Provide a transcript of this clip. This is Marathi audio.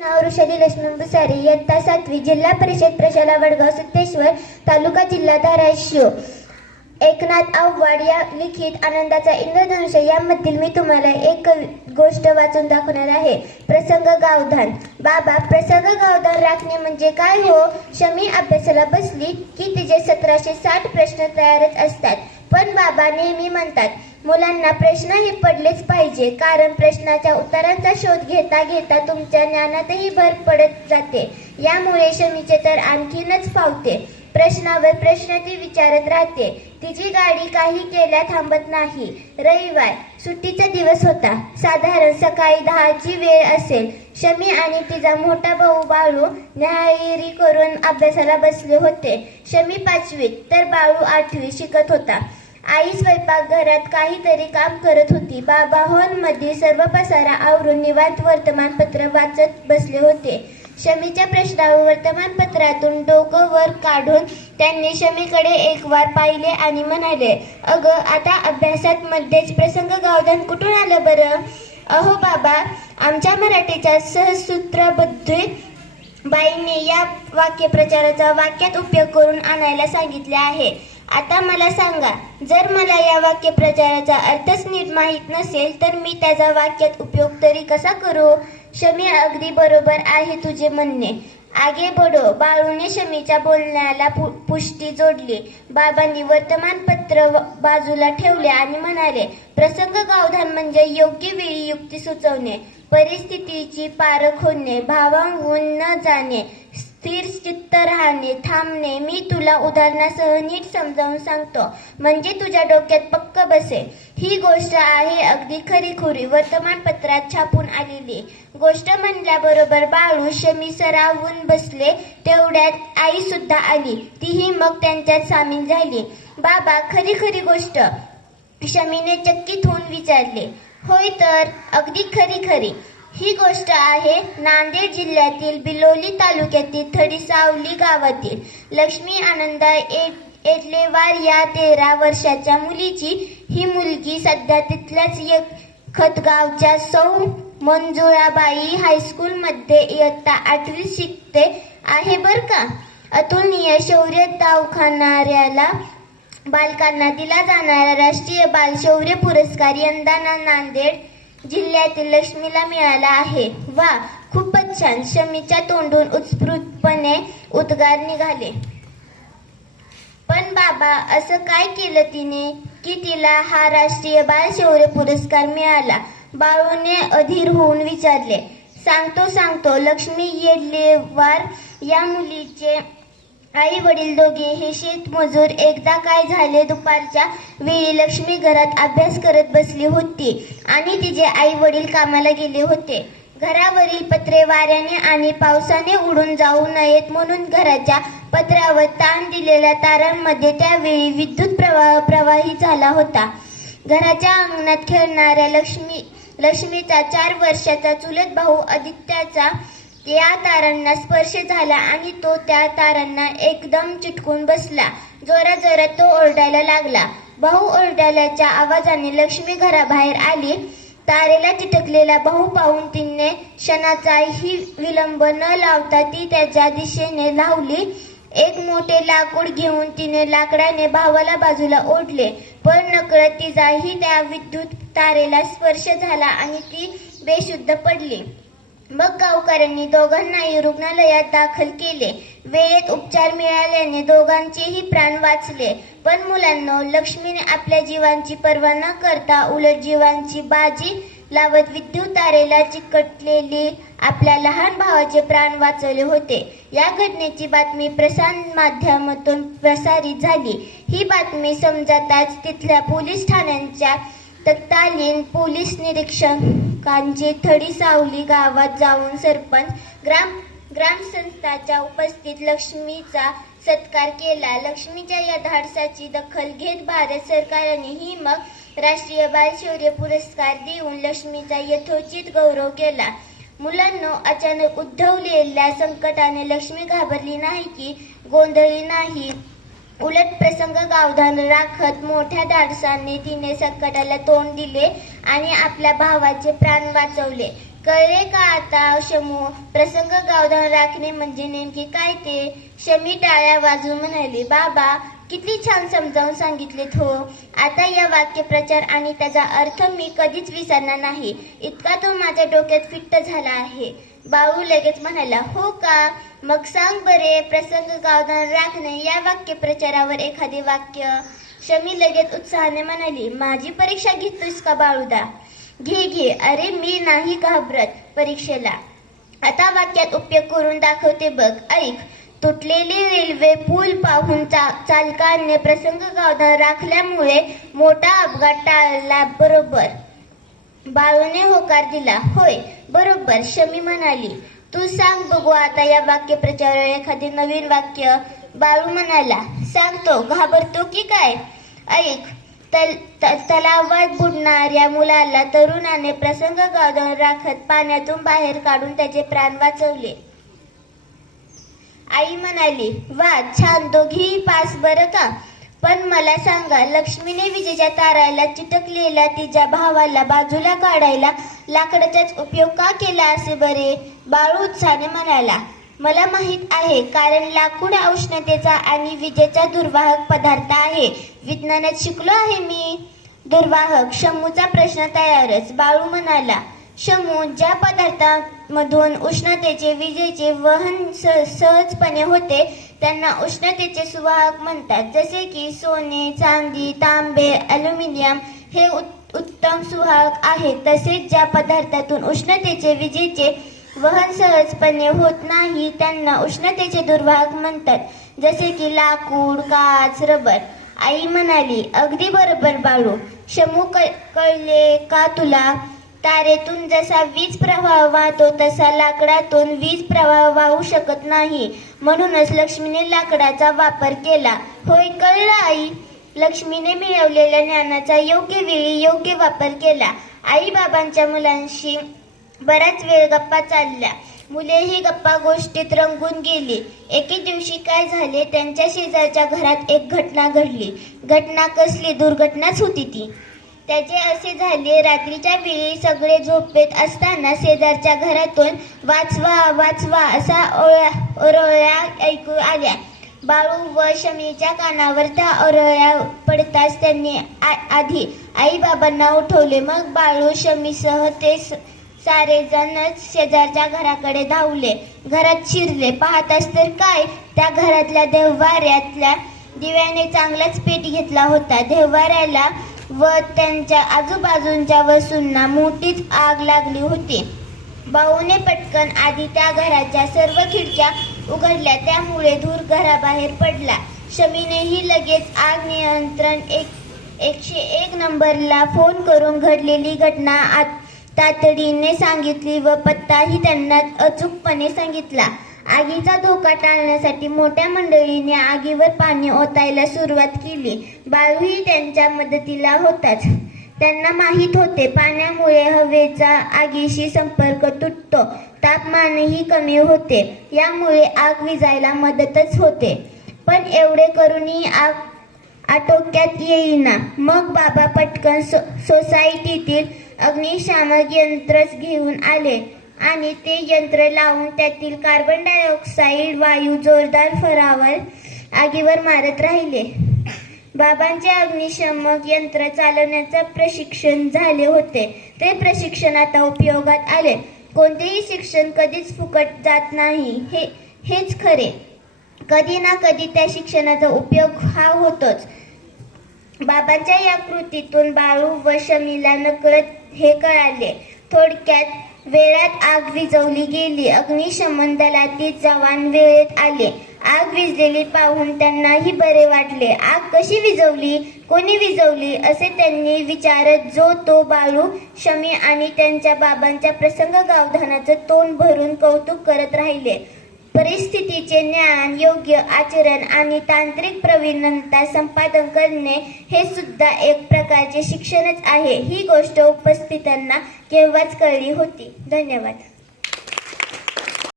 नाव ऋषाली लक्ष्मण बुसारी, इयत्ता 7वी, जिल्हा परिषद प्रशाला वडगाव सिद्धेश्वर, तालुका जिल्हा धाराशिव. एकनाथ आव्हाड या लिखित आनंदाचा इंद्रधनुष्य यामधील मी तुम्हाला एक गोष्ट वाचून दाखवणार आहे. प्रसंग गावधान. बाबा, प्रसंग गावधान राखणे म्हणजे काय हो? शमी अभ्यासाला बसली की तिचे 1760 प्रश्न तयारच असतात. पण बाबा नेहमी म्हणतात, मुलांना प्रश्न हे पडलेच पाहिजे, कारण प्रश्नाच्या उत्तरांचा शोध घेता घेता तुमच्या ज्ञानातही भर पडत जाते. यामुळे शमीचे तर आणखीनच फावते. प्रश्नावर प्रश्न ती विचारत राहते. तिची गाडी काही केल्या थांबत नाही. रविवार, सुट्टीचा दिवस होता. साधारण सकाळी 10ची वेळ असेल. शमी आणि तिचा मोठा भाऊ बाळू न्याहारी करून अभ्यासाला बसले होते. शमी 5वीत तर बाळू 8वीत शिकत होता. आई स्वयंपाकघरात काहीतरी काम करत होती. बाबा हॉलमध्ये सर्व पसारा आवरून निवांत वर्तमानपत्र वाचत बसले होते. शमीच्या प्रश्नावर वर्तमानपत्रातून डोकं वर काढून त्यांनी शमीकडे एक वार पाहिले आणि म्हणाले, अगं, आता अभ्यासात मध्येच प्रसंग गावधान कुठून आलं बरं? अहो बाबा, आमच्या मराठीच्या सहसूत्रबुद्ध बाईंनी या वाक्यप्रचाराचा वाक्यात उपयोग करून आणायला सांगितले आहे. आता मला सांगा, जर मला या वाक्यप्रचाराचा अर्थच नीट माहीत नसेल तर मी त्याचा वाक्यात उपयोग तरी कसा करू? शमी, अगदी बरोबर आहे तुझे म्हणणे. आगे बढो. बाळूने शमीच्या बोलण्याला पुष्टी जोडली. बाबांनी वर्तमानपत्र बाजूला ठेवले आणि म्हणाले, प्रसंग गावधान म्हणजे योग्य वेळी युक्ती सुचवणे, परिस्थितीची पारख होणे, भावांहून न जाणे, स्थिर चित्त राहणे, थांबणे. मी तुला उदाहरणासह नीट समजावून सांगतो, म्हणजे तुझ्या डोक्यात पक्क बसे. ही गोष्ट आहे अगदी खरीखुरी वर्तमानपत्रात छापून आलेली. गोष्ट म्हणल्याबरोबर बाळू शमी सरावून बसले. तेवढ्यात आई सुद्धा आली. तीही मग त्यांच्यात सामील झाली. बाबा, खरी खरी गोष्ट? शमीने चकित होऊन विचारले. होय तर, अगदी खरी खरी. ही गोष्ट आहे नांदेड जिल्ह्यातील बिलोली तालुक्यातील थडीसावली गावातील लक्ष्मी आनंदा एडलेवार या 13 वर्षाच्या मुलीची. ही मुलगी सध्या तिथल्याच खतगावच्या सौ मंजुळाबाई हायस्कूलमध्ये इयत्ता 8वीत शिकते आहे बरं का. अतुलनीय शौर्य दाखवणाऱ्याला बालकांना दिला जाणारा राष्ट्रीय बाल शौर्य पुरस्कार यंदा नांदेड जिल्ह्यातील लक्ष्मीला मिळाला आहे. वा, खूपच छान. शमीच्या तोंडून उत्स्फूर्तपणे उद्गार निघाले. पण बाबा, असं काय केलं तिने की तिला हा राष्ट्रीय बाल शौर्य पुरस्कार मिळाला? बाळूने अधीर होऊन विचारले. सांगतो. लक्ष्मी येडलेवार या मुलीचे आई वडील दोघे हे शेतमजूर. एकदा काय झाले, दुपारच्या वेळी लक्ष्मी घरात अभ्यास करत बसली होती आणि तिचे आई वडील कामाला गेले होते. घरावरील पत्रे वाऱ्याने आणि पावसाने उडून जाऊ नयेत म्हणून घराच्या पत्र्यावर ताण दिलेल्या तारांमध्ये त्यावेळी विद्युत प्रवाह प्रवाहित झाला होता. घराच्या अंगणात खेळणाऱ्या लक्ष्मीचा 4 वर्षाचा चुलत भाऊ आदित्याचा या तारांना स्पर्श झाला आणि तो त्या तारांना एकदम चिटकून बसला. जोराजोरात तो ओरडायला लागला. भाऊ ओरडल्याच्या आवाजाने लक्ष्मी घराबाहेर आली. तारेला चिटकलेला भाऊ पाहून तिने क्षणाचाही विलंब न लावता ती त्याच्या दिशेने धावली. एक मोठे लाकूड घेऊन तिने लाकडाने भावाला बाजूला ओढले, पण नकळत तिचाही त्या विद्युत तारेला स्पर्श झाला आणि ती बेशुद्ध पडली. मग गावकऱ्यांनी दोघांनाही रुग्णालयात दाखल केले. वेळेत उपचार मिळाल्याने दोघांचेही प्राण वाचले. पण मुलांनो, लक्ष्मीने आपल्या जीवांची पर्वा न करता उलट जीवांची बाजी लावत विद्युत तारेला चिकटलेली आपल्या लहान भावाचे प्राण वाचवले होते. या घटनेची बातमी प्रसार माध्यमातून प्रसारित झाली. ही बातमी समजताच तिथल्या पोलीस ठाण्यांच्या तत्कालीन पोलीस निरीक्षकांची थडीसावली गावात जाऊन सरपंच, ग्रामस्थांच्या उपस्थित लक्ष्मीचा सत्कार केला. लक्ष्मीच्या या धाडसाची दखल घेत भारत सरकारनेही मग राष्ट्रीय बाल शौर्य पुरस्कार देऊन लक्ष्मीचा यथोचित गौरव केला. मुलांनो, अचानक उद्भवलेल्या संकटाने लक्ष्मी घाबरली नाही की गोंधळली नाही. उलट प्रसंग गावधान राखत मोठ्या धाडसाने तिने संकटाला तोंड दिले आणि आपल्या भावाचे प्राण वाचवले. कळले का आता शमू? प्रसंग गावधान राखणे म्हणजे नेमके काय ते? शमी टाळ्या वाजवून म्हणाली, बाबा किती छान समजावून सांगितलेत हो. आता या वाक्यप्रचार आणि त्याचा अर्थ मी कधीच विसरणार नाही. इतका तो माझ्या डोक्यात फिट्ट झाला आहे. बाळू लगेच म्हणाला, हो का? मग सांग बरे, प्रसंग गावधान राखणे या वाक्यप्रचारावर एखादे वाक्य. शमी लगेच उत्साहाने म्हणाली, माझी परीक्षा घेतोस का बाळूदा? घे घे. अरे मी नाही घाबरत परीक्षेला. आता वाक्यात उपयोग करून दाखवते बघ, ऐक. तुटलेले रेल्वे पूल पाहून चालकाने प्रसंग गावधान राखल्यामुळे मोठा अपघात टाळला, बरोबर? बाळूने होकार दिला. होय बरोबर, शमी म्हणाली. तू सांग बघू आता या वाक्यप्रचारावर एखादे नवीन वाक्य. बाळू म्हणाला, सांगतो. घाबरतो की काय? ऐक. तलावात बुडणाऱ्या मुलाला तरुणाने प्रसंग गावधान राखत पाण्यातून बाहेर काढून त्याचे प्राण वाचवले. आई म्हणाली, वा छान, दोघीही पास बरं का. पण मला सांगा, लक्ष्मीने विजेच्या ताराला चिटकलेल्या तिच्या भावाला बाजूला काढायला लाकडाचाच उपयोग का केला असे बरे? बाळू उत्साहाने म्हणाला, मला माहित आहे, कारण लाकूड उष्णतेचा आणि विजेचा दुर्वाहक पदार्थ आहे. विज्ञानात शिकलो आहे मी. दुर्वाहक? शमूचा प्रश्न तयारच. बाळू म्हणाला, शमू, ज्या पदार्थांमधून उष्णतेचे विजेचे वहन सहजपणे होते त्यांना उष्णतेचे सुवाहक म्हणतात. जसे की सोने, चांदी, तांबे, ॲल्युमिनियम हे उत्तम सुवाहक आहेत. तसेच ज्या पदार्थातून उष्णतेचे विजेचे वहन सहजपणे होत नाही त्यांना उष्णतेचे दुर्वाहक म्हणतात. जसे की लाकूड, काच, रबर. आई म्हणाली, अगदी बरोबर बाळू. शमू, कळले का तुला? तारेतून जसा वीज प्रवाह वाहतो तसा लाकडातून वीज प्रवाह वाहू शकत नाही. म्हणूनच लक्ष्मीने लाकडाचा वापर केला. होय, कळलं आई. लक्ष्मीने मिळवलेल्या ज्ञानाचा योग्य वेळी योग्य वापर केला. आई बाबांच्या मुलांशी बराच वेळ गप्पा चालल्या. मुलेही गप्पा गोष्टीत रंगून गेली. एके दिवशी काय झाले, त्यांच्या शेजारच्या घरात एक घटना घडली. घटना कसली? दुर्घटनाच होती ती. त्याचे असे झाले, रात्रीच्या वेळी सगळे झोपेत असताना शेजारच्या घरातून वाचवा वाचवा असा ओरळ्या ऐकू आल्या. बाळू व शमीच्या कानावर त्या ओरळ्या पडताच त्यांनी आधी आई बाबांना उठवले. मग बाळू शमीसह ते सारेजणच शेजारच्या घराकडे धावले. घरात शिरले. पाहताच तर काय, त्या घरातल्या देव्हाऱ्यातल्या दिव्याने चांगलाच पेट घेतला होता. देव्हाऱ्याला व त्यांच्या आजूबाजूंच्या वस्तूंना मोठीच आग लागली होती. बाळूने पटकन आधी त्या घराच्या सर्व खिडक्या उघडल्या, त्यामुळे धूर घराबाहेर पडला. शमीनेही लगेच आग नियंत्रण 101 नंबरला फोन करून घडलेली घटना तातडीने सांगितली व पत्ताही त्यांना अचूकपणे सांगितला. आगीचा धोका टाळण्यासाठी मोठ्या मंडळीने आगीवर पाणी ओतायला सुरुवात केली. बाळूही त्यांच्या मदतीला होताच. त्यांना माहीत होते, पाण्यामुळे हवेचा आगीशी संपर्क तुटतो, तापमानही कमी होते, यामुळे आग विझायला मदतच होते. पण एवढे करूनही आग आटोक्यात येईना. मग बाबा पटकन सोसायटीतील अग्निशामक यंत्रच घेऊन आले आणि ते यंत्र लावून त्यातील कार्बन डायऑक्साईड वायू जोरदार फरावर आगीवर मारत राहिले. बाबांचे अग्निशमक यंत्र चालवण्याचे प्रशिक्षण झाले होते. ते प्रशिक्षण आता उपयोगात आले. कोणतेही शिक्षण कधीच फुकट जात नाही, हेच खरे. कधी ना कधी त्या शिक्षणाचा उपयोग हा होतोच. बाबांच्या या कृतीतून बाळू व शमीला नकळत हे कळाले. थोडक्यात वेळात आग विझवली गेली. अग्निशमन दलातील जवान वेळेत आले. आग विझलेली पाहून त्यांनाही बरे वाटले. आग कशी विझवली, कोणी विझवली असे त्यांनी विचारत जो तो बाळू, शमी आणि त्यांच्या बाबांच्या प्रसंग गावधानाचं तोंड भरून कौतुक करत राहिले. परिस्थितीचे ज्ञान, योग्य आचरण आणि तांत्रिक प्रवीणता संपादन करणे हे सुद्धा एक प्रकारचे शिक्षणच आहे. ही गोष्ट उपस्थितांना केव्हाच कळली होती. धन्यवाद.